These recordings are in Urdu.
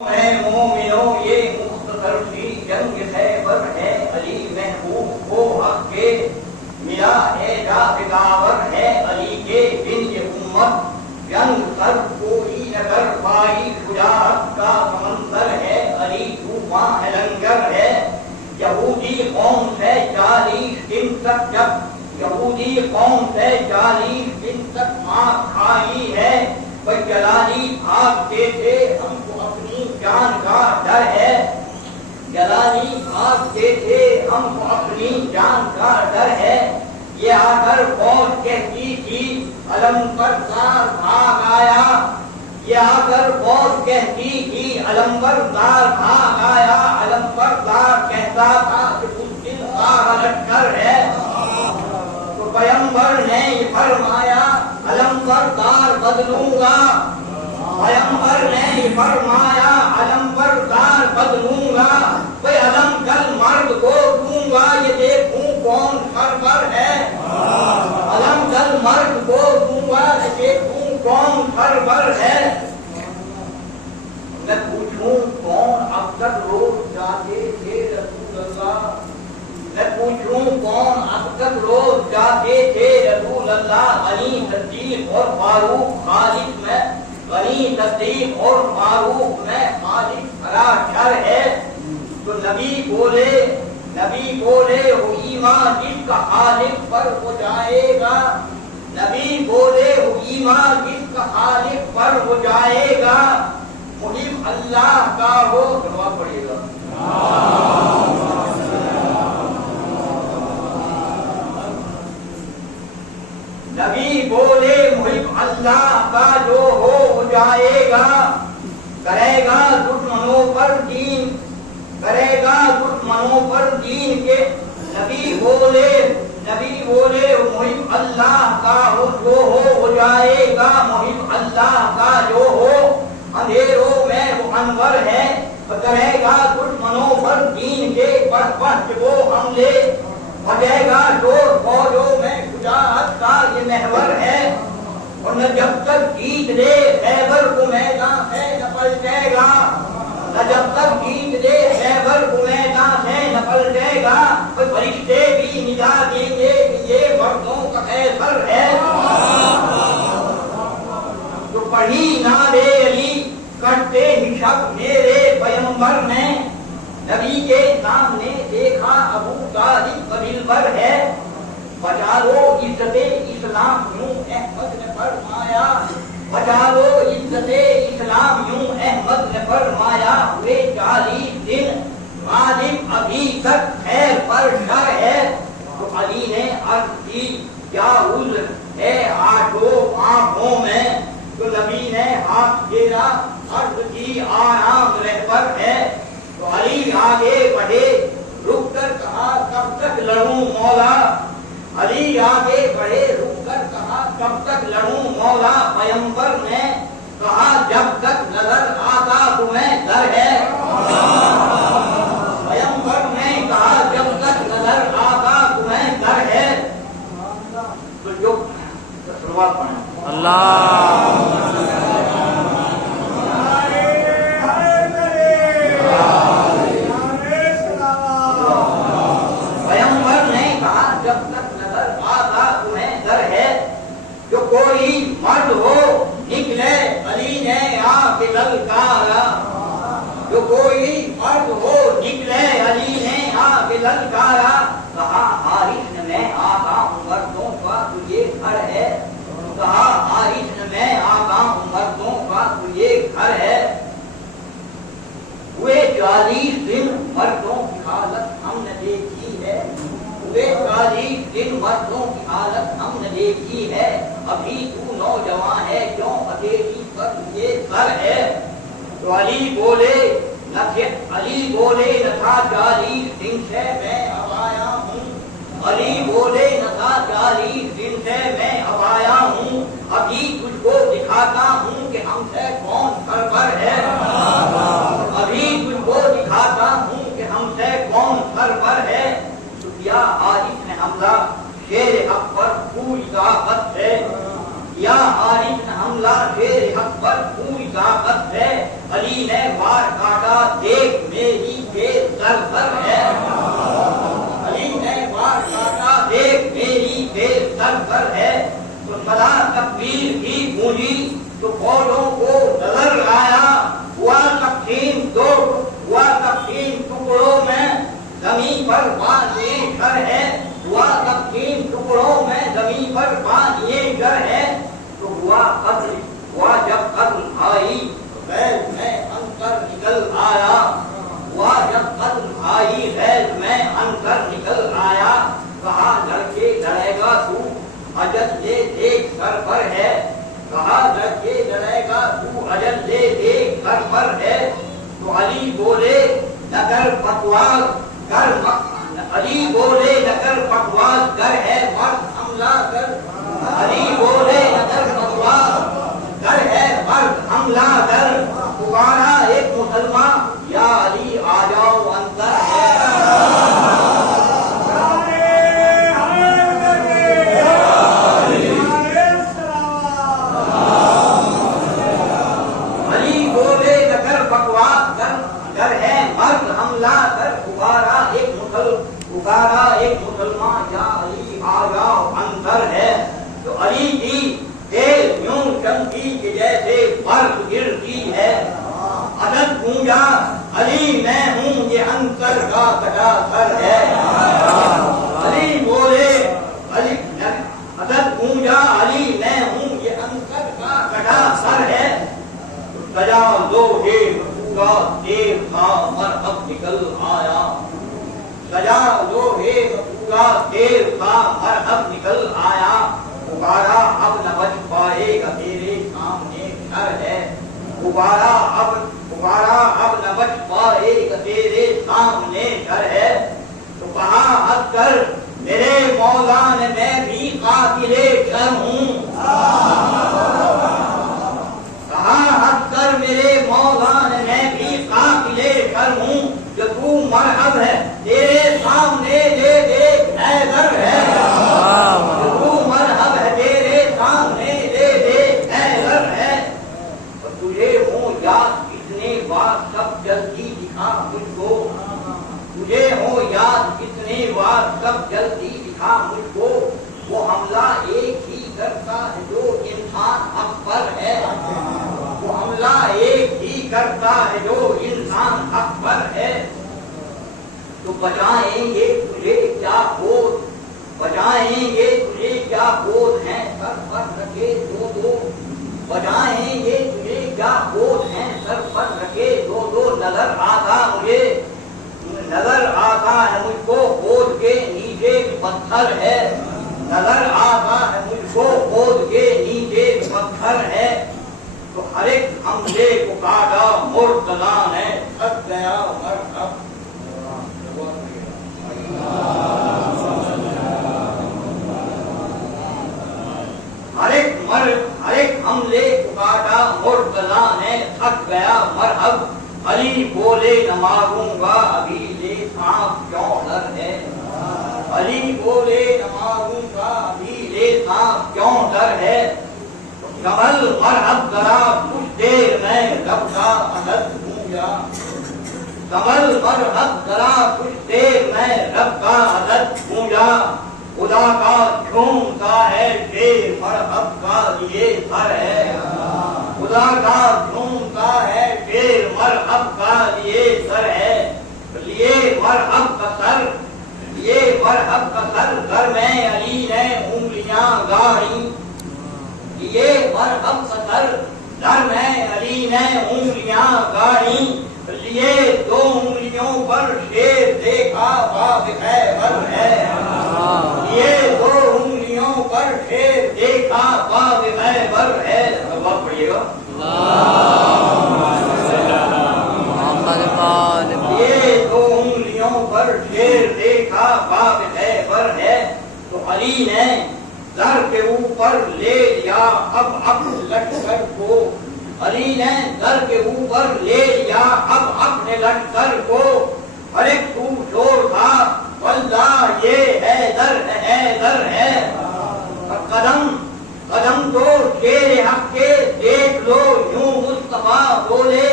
ہے مومنوں یہ مختصر سی جنگ خیبر ہے، علی محبوب کو حق کے ملا ہے داور ہے، علی کے دن یہ امت جنگ کر کوئی نہ کر پائی، شجاعت کا سمندر ہے، علی طوفان ہے لنگر ہے۔ یہودی قوم سے 40 دن تک ماں کھائی ہے، جلالی بھاگتے تھے ہم کو اپنی جان کا ڈر ہے، جلالی بھاگتے تھے ہم کو اپنی جان کا ڈر ہے۔ یہ آ کر فوج کہتی تھی علم بردار بھاگ آیا، یہ آ کر فوج کہتی تھی علم بردار بھاگ آیا، علم بردار کہتا تھا کہ اس دن سارا لشکر ہے۔ تو پیغمبر نے یہ فرمایا علم بردار بدلوں گا، پیغمبر نے یہ فرمایا علم بردار بدلوں گا، کوئی علم کل مرد کو دوں گا، یہ دیکھوں کون سرور ہے، علم کل مرد کو دوں گا، یہ دیکھوں کون سرور ہے۔ میں پوچھوں کون اب تک روز جاتے تھے رسول اللہ، میں پوچھوں کون اب تک روز جاتے تھے رسول اللہ، غنی صدیق اور فاروق خالد میں، غنی صدیق اور فاروق میں خالد بڑا شر ہے۔ تو نبی بولے ہو ایمان جس کا خالق پر ہو جائے گا، نبی بولے ہو ایمان جس کا خالق پر ہو جائے گا، محب اللہ کا ہو دعا پڑے گا۔ نبی بولے محب اللہ کا جو ہو جائے گا، کرے گا دشمنوں پر دین، کرے گا دشمنوں پر دین کے۔ نبی بولے محب اللہ کا ہو جو ہو جائے گا، محب اللہ کا جو ہو، اندھیروں میں وہ انور ہے، کرے گا دشمنوں پر دین کے، بڑھ بڑھ کے وہ حملے، بجے گا شور فوجوں میں، شجاعت کا یہ محور ہے، اور نہ جب تک جیت لے خیبر کو میدان سے نہ پلٹے گا، نہ جب تک جیت لے خیبر کو میدان سے نہ پلٹے گا، فرشتے بھی ندا دیں گے کہ یہ مردوں کا خیبر ہے۔ تو پڑھی نعرے علی کرتے ہی شب میرے پیغمبر نے، نبی کے سامنے دیکھا ابو طالب قبیل پر ہے، بچا لو عزت اسلام یوں احمد نے فرمایا، بچا لو عزت اسلام یوں احمد نے فرمایا، ہوئے 40 دن غالب ابھی تک خیر پر شر ہے۔ تو علی نے عرض کی کیا عذر ہے آنکھوں میں، تو نبی نے ہاتھ پھیرا عرض کی آرام رہبر ہے۔ تو علی آگے بڑھے رک کر کہا کب تک لڑوں مولا، علی آگے بڑھے رک کر کہا کب تک لڑوں مولا، پیغمبر نے کہا جب تک نظر آتا تمہیں در ہے، پیغمبر نے کہا جب تک نظر آتا تمہیں در ہے۔ تو جو شروعات پڑھیں اللہ کوئی مرد ہو نکلے علی نے آ کے للکارا، جو کوئی مرد ہو نکلے علی نے آ کے للکارا، کہا حارث میں آقا ہوں مردوں کا تجھے گھر ہے، کہا حارث میں آقا ہوں مردوں کا تجھے گھر ہے۔ ہوئے 40 دن مردوں کی حالت ہم نے دیکھی ہے، ہوئے 40 دن مردوں کی حالت ہم نے دیکھی ہے، ابھی تو نوجوان ہے کیوں اکیلی پر یہ سر ہے۔ تو علی بولے نہ تھا 40 دن سے میں اب آیا ہوں، علی بولے نہ تھا 40 دن سے میں اب آیا ہوں، ابھی تجھ کو دکھاتا ہوں کہ ہم سے کون سرور ہے، ابھی تجھ کو دکھاتا ہوں کہ ہم سے کون سرور ہے۔ تو کیا حارث نے حملہ شیر حق پر پوری طاقت ہے، یا حارث نے حملہ شیر حق پر پوری طاقت ہے، علی نے وار دیکھ میری کے سر پر ہے، علی نے وار کاٹا دیکھ میری کے سر پر ہے، تو صدا تکبیر کی گونجی تو فوجوں کو نظر آیا، ہوا تقسیم ٹکڑوں میں زمین پر بانیے گھر ہے، ہوا تقسیم ٹکڑوں میں زمین پر بانیے گھر ہے، تو ہوا قتل، ہوا جب قتل آئی غیظ میں انکر نکل آیا، ہوا جب قتل آئی غیظ میں انکر نکل آیا، کہا لڑکے لڑے گا تو اجل لے دیکھ سر پر ہے، کہا لڑکے لڑے گا تو اجل لے دیکھ سر پر ہے، تو علی بولے نگر پتواز گر، علی بولے نگر پتواز گر ہے مرد حملہ کر، علی بولے نگر پتواز گر ہے مرد حملہ کر، پکارا ایک مسلمان یا علی آ جاؤ اندر ہے، علی بولے نگر پتواز گر ہے مرد حملہ کر، پکارا ایک مسلمان یا علی آ جاؤ اندر ہے، تو علی کی تیز یوں چمکی کہ جیسے برف گرتی ہے، عدد گونجا علی میں ہوں یہ انکر کا کٹا سر ہے، علی بولے عدد گونجا علی میں ہوں یہ انکر کا کٹا سر ہے، سجا لوہے پورا دیر تھا مرحب نکل آیا، سجا لوہے پورا دیر تھا مرحب نکل آیا، غبارہ اب نہ بچ پائے گا تیرے سامنے شر ہے، غبارہ اب نہ بچ پائے گا تیرے سامنے شر ہے، تو کہا حد کر میرے مولا نے میں بھی قاتل شر ہوں، کہا حد کر میرے مولا نے میں بھی قاتل شر ہوں، جو تو مرحب ہے تیرے سامنے دے دیکھ حیدر ہے، جو تو مرحب ہے تیرے سامنے دے دیکھ حیدر ہے، اور تجھے ہوں یاد کتنے بار سب جلدی دکھا مجھ کو، تجھے ہوں یاد کتنے بار سب جلدی دکھا مجھ کو، وہ حملہ ایک ہی کرتا ہے جو انسان حق پر ہے، وہ حملہ ایک ہی کرتا ہے جو انسان حق پر ہے، تو بچائیں گے تجھے کیا بود، بچائیں گے تجھے کیا بود ہیں سر پر رکھے دو دو، بچائیں گے تجھے کیا بود ہیں سر پر رکھے دو دو، نظر آتا ہے مجھ کو خود کے نیچے پتھر ہے، نظر آتا ہے مجھ کو خود کے نیچے پتھر ہے، تو ہر ایک حملے کو کاٹا مرتضی نے تھک گیا مرحب، ہر ایک حملے کو کاٹا مرتضی نے تھک گیا مرحب، علی بولے نہ ماروں گا ابھی لے سانپ کیوں ڈر ہے، علی بولے نہ ماروں گا ابھی لے سانپ کیوں ڈر ہے، کمل مرحب ذرا کچھ دیر میں رب کا عدد گونجا، کمل مرحب ذرا کچھ دیر میں رب کا عدد گونجا، خدا کا جھومتا ہے شیر مرحب کا لیے سر ہے، خدا کا جھومتا ہے شیر مرحب کا لیے سر ہے، لیے مرحب کا سر، لیے مرحب کا سر گھر میں علی نے انگلیاں گاڑی، لیے مرحب کا سر گھر میں علی نے انگلیاں گاڑی، لیے دو انگلیوں پر شیر دیکھا باب خیبر ہے، لیے دو انگلیوں پر شیر دیکھا باب خیبر ہے، بات پڑھیے گا، لیے دو انگلیوں پر شیر دیکھا باب خیبر ہے، تو علی نے در کے اوپر لے لیا اب اپنے لشکر کو، علی نے در کے اوپر لے لیا اب اپنے لشکر کو، ہر ایک تو شور تھا واللہ یہ حیدر ہے، قدم قدم تو شیر حق کے دیکھ لو یوں مصطفیٰ بولے،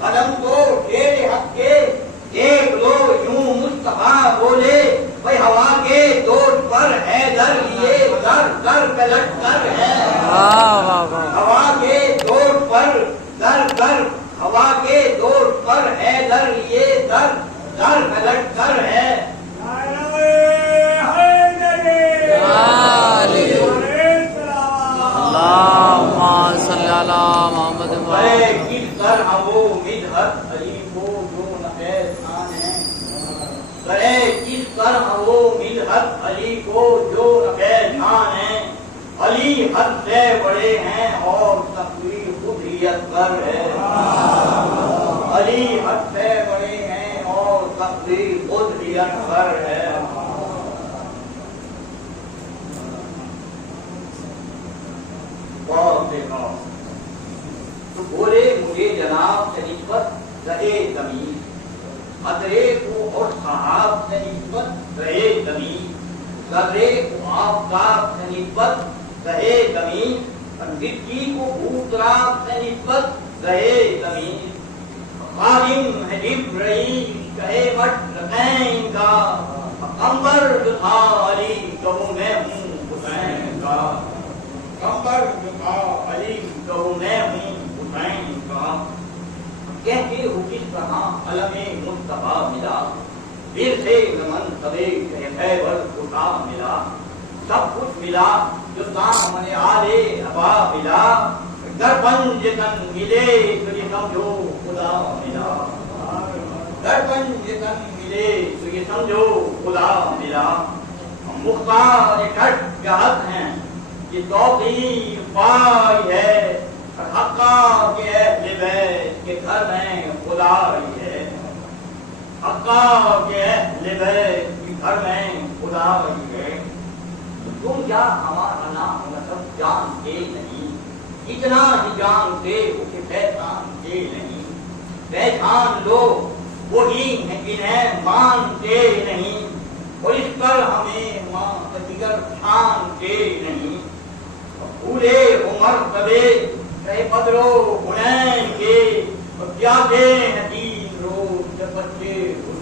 قدم تو شیر بولے بھائی ہوا کے دوٹ پر حیدر لیے در در پلٹ کر ہے. ہوا کے دوٹ پر در در ہوا کے دوٹ پر حیدر لیے در در پلٹ کر ہے. اللہم صلی علی محمد کس کر ہمو مدحت علی کو جو نقید خان ہے. کرے کس کر ہمو مدحت علی کو جو نقید خان ہے. علی حد سے بڑے ہیں اور تقریر خودیت پر ہے. علی حد سے بڑے ہیں اور تقریر خودیت پر ہے. تو بولے مجھے جناب سے نسبت رہے زمین. قدرے کو اور صحاب سے نسبت رہے زمین. قدرے کو آفتاب سے نسبت رہے زمین. پنڈت جی کو بھوتراب سے نسبت رہے زمین. خادم ہے جبرائیل کہے مشرقین کا. پیغمبر جو تھا علی کہوں میں ہوں حسین کا. پیغمبر جو تھا علی کہوں میں ہوں حسین کا. کہتے ہو کس طرح علم مصطفیٰ ملا. پھر سے منصب خیبر خدا ملا. سب کچھ ملا جو سامنے آلے ابا ملا. درپنج تن ملے تو یہ سمجھو خدا ملا. درپنج تن ملے تو یہ سمجھو خدا ملا. مختار کٹ جہت ہیں یہ توقیف پائی ہے. حقا کے اہل بیت کے گھر میں خدائی ہے. حقا کے اہل بیت کے گھر میں خدائی ہے. تم کیا ہمارا نام نسب جانتے نہیں. اتنا ہی جانتے ہو کہ پہچانتے نہیں. پہچان لو وہی ہے جنہیں مانتے نہیں. اور اس پر ہمیں ماں کا دیگر چھانتے نہیں. پورے عمر کبے کہے بدرو حنین کے. اور کیا دے دین روز جب بچے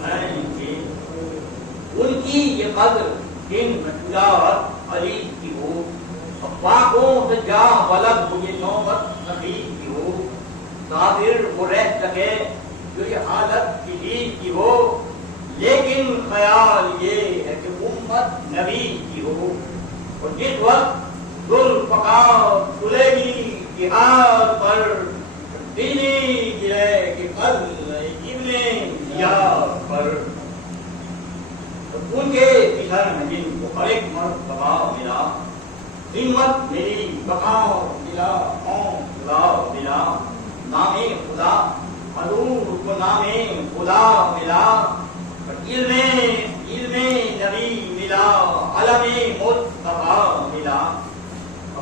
حنین کے. ان کی یہ قدر جن تجارت علی کی ہو. پاکوں سے جا بلد ہو یہ نوبت نبی کی ہو. قادر وہ رہ سکے جو یہ حالت کسی کی ہو. لیکن خیال یہ ہے کہ امت نبی کی ہو. اور جس وقت ذوالفقار کھلے گی جہاد پر دینی گرے کہ کل ابن زیاد پر. ان کے پیچھر میں جن کو ہر ایک مرتبہ ملا. ہمت ملی بقا ملا قوم خدا ملا. نام خدا حضور کو نام خدا ملا. علم نبی ملا. علم مصطفیٰ ملا.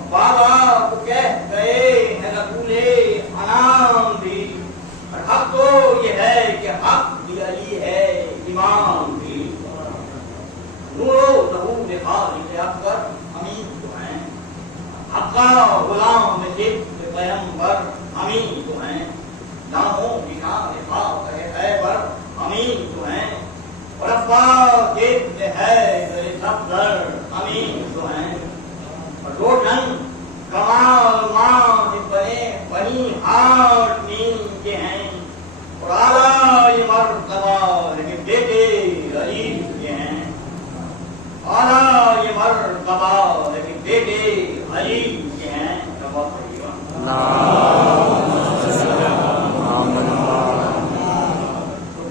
بابا کو کہہ گئے ہیں رسول انام بھی. حق تو یہ ہے کہ حق بھی علی ہے امام بھی. نور و ظہور خالق اکبر امین تو ہیں. حقا غلام صدق پیغمبر امین تو ہیں. ناموں نشان خاک ہے خیبر امین تو ہیں. اور ابا جد ہے صفدر امین تو ہیں. روشن کمال مان بنے بنی ہاٹ نیم کے ہیں. اور اعلیٰ مرتبہ لیکن بیٹے علی کے ہیں. اعلیٰ مرتبہ لیکن بیٹے علی کے ہیں.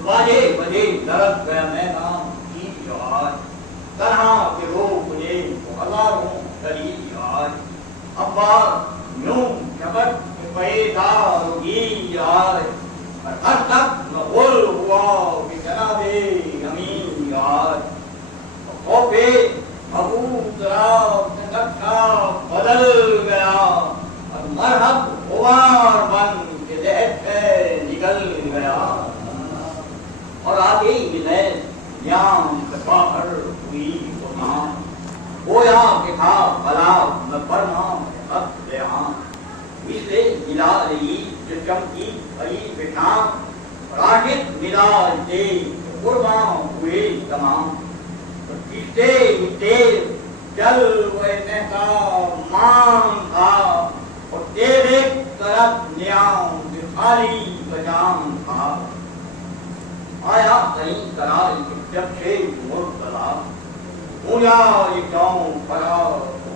بجے بجے درد گیا میدان کی جہاز. طرح کے لوگ مجھے ہزاروں کری آج. ابا یوں جگت پیدار ہوگی آج. ہر تک غل ہوا کہ جناب امین آج. خوف ابو تراب جگت کا بدل گیا. اور مرحب غبار بن کے لہت سے نکل گیا. اور آگے ملے یام باہر ہوئی وہاں. گویا کہ تھا بلا نہ پڑھنا حق بیان. اسے ملا رہی جو چمکی بڑی بٹھا. راشد ملا دے قربان ہوئے تمام کشتے تیز جل ہوئے مہتا مان تھا اور تیرے طرف نیام خالی بجام تھا آیا کہیں کرال جب سے مرتلا مولا یہ کیوں پڑا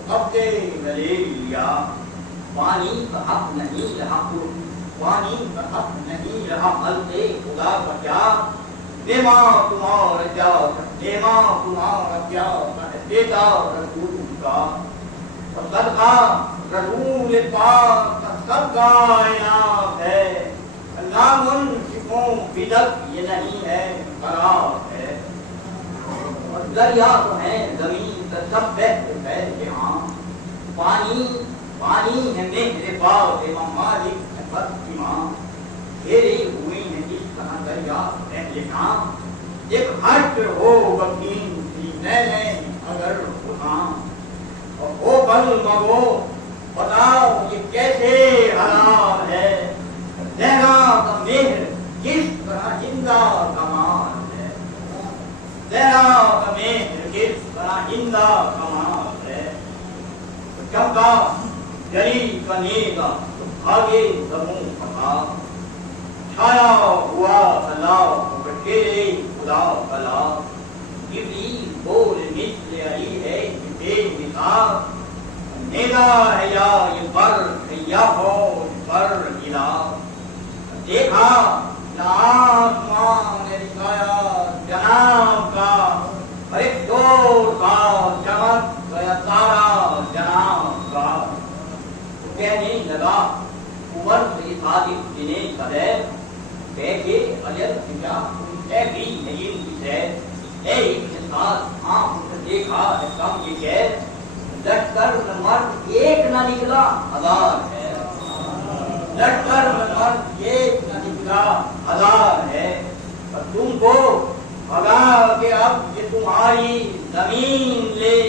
اب دے لے لیا پانی کا حق نہیں رہا پانی کا حق نہیں رہا ملتے خدا کا کیا دیما تمہارا کیا دیما تمہارا کیا بیٹا رسول کا اور صدقہ رسول پاک کا صدقہ انعام ہے نامنصفوں بدت یہ نہیں ہے قرار ہے اور دریا تو ہے زمین کا سب بہتر ہے جہاں پانی پانی ہے مہر باغ امام مالک ہے بس امام گھیرے ہوئی ہیں جس طرح دریا پہلے نام ایک ہٹ ہو وکیم تھی میں اگر خام اور ہو بل مگو بتاؤ یہ کیسے حرام ہے لہرا کا مہر کس طرح زندہ کمال ہے لہرا کا مہر کس طرح زندہ کمال ہے چمکا جلی کا نیگا آگے زموں پکا چھایا ہوا اللہ بٹھیرے خدا کلا جبریل بول مثل علی ہے بے مثال نیگا ہے یا یہ بر ہے یا فوج بر گلا دیکھا نہ آسمان نے دکھایا جناب کا ہر ایک دور کا چمک گیا تارا جناب کا کہنے لگا عمر سے صادق جنہیں قدر کہہ کے اجل کیا اے بھی نہیں کچھ ہے اے ایک کے ساتھ آنکھ سے دیکھا ہے کم یہ کہہ لشکر میں مرد ایک نہ نکلا ہزار ہے لشکر میں مرد ایک نہ نکلا ہزار ہے اور تم کو بھگا کہ اب یہ تمہاری زمین لے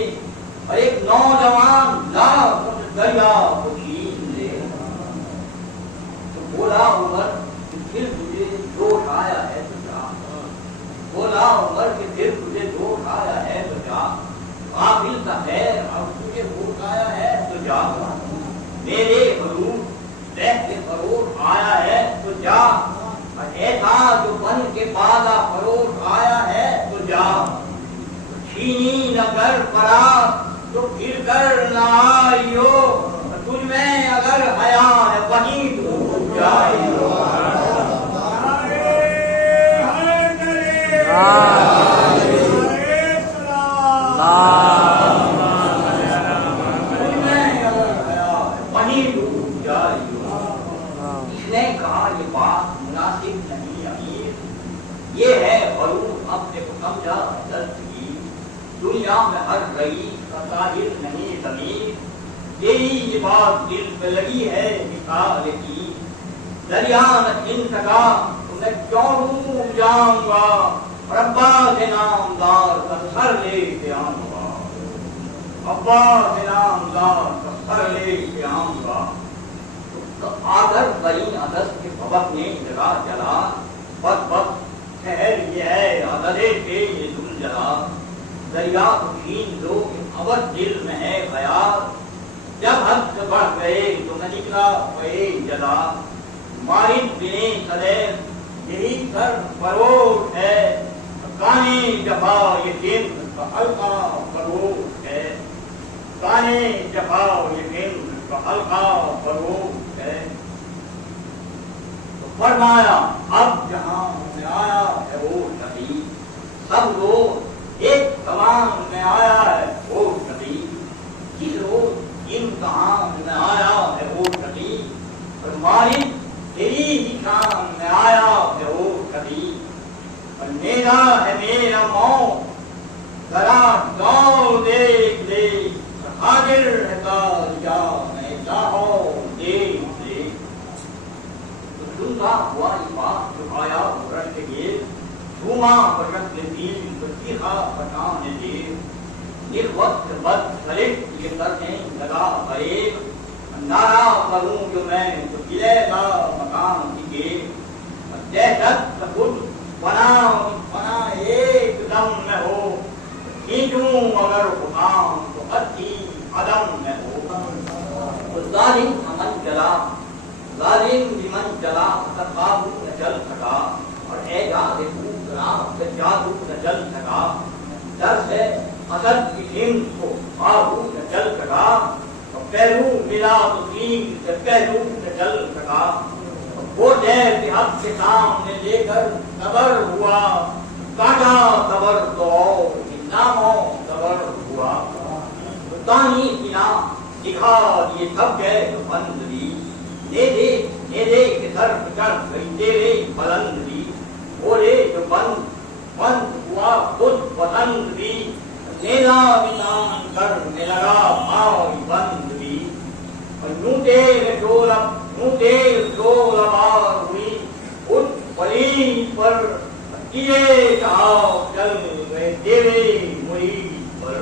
اور ایک نوجوان لاکھ دریا کو چھین لے تو بولا عمر کہ پھر تجھے جوش آیا ہے تو جا بولا عمر کہ پھر تجھے جوش آیا ہے تو جا قابل کا ہے اب تجھے جوش آیا ہے تو جا میرے حضور رہتے فروغ آیا ہے تو جا ایسا جو بن کے پادا فروغ آیا ہے تو جا چھینی نہ کر پڑا تو پھر کر نہ آئیو تجھ میں اگر حیا ہے وہیں تو جائیو اس نے کہا یہ بات مناسب نہیں امیر یہ ہے غرور اپنے کو سمجھا دستگیر دنیا میں ہر رئیس کا طاہر نہیں ضمیر یہی یہ بات دل پہ لگی ہے مثال کی دریا نہ چھن سکا تو میں کیوں ڈوب جاؤں گا ابا سے نامدار کا سر لے کے آؤں گا ابا سے نامدار کا سر لے کے آؤں گا آدر بری عدد کے ببک نے جگہ جلا بس بس شہر یہ ہے عددے کے یہ دل جلا دریا کو چھین لو کہ ابد دل میں ہے خیال جب حد سے بڑھ گئے تو نہ نکلا پے جلا مارد بنے سدیب یہی سر فروغ ہے کانے جفا یہ دن کا حلقہ فروغ ہے کانے جفا یہ دن کا حلقہ فروغ ہے تو فرمایا اب جہاں میں آیا ہے وہ نبی سب لوگ ایک زمان میں آیا ہے وہ نبی جس روز امتحان میں آیا ہے وہ نبی اور مالک تیری ہی شان میں آیا ہے وہ نبی اور میرا ہے میرا موت ذرا گاؤں دیکھ لے حاضر ہے تاجا میں چاہو دیکھ لے تو سنتا ہوا یہ بات جو آیا رشت کے جھوما بشک دل بچیخا پٹان دے ایک وقت بد سلٹ یہ کرنے لگا غریب نارا کروں جو میں تو گلے کا مقام کی دہشت خود بنا پر غلام تو حدی عدم میں ہو ظالم امن چلا ظالم بمن چلا تقابو نہ چل سکا اور اے یاد رام جادو نہ چل سکا درس ہے حسد کی ہم کو قابو نہ چل سکا اور پہلو ملا تو تین سے پہلو نہ چل سکا وہ دیر کے حق کے سامنے لے کر قبر ہوا کاٹا قبر تو ناموں قبر ہوا تانی بنا دکھا دیے سب کے بندری نے دے کے سر چڑھ گئی تیرے بلندری بولے جو بند ہوا خود بلندری نیلا بتان کرنے لگا مائی بندری نو دیر ڈول آبار ہوئی ان پلی پر کیے کہا چل گئے تیرے مرید پر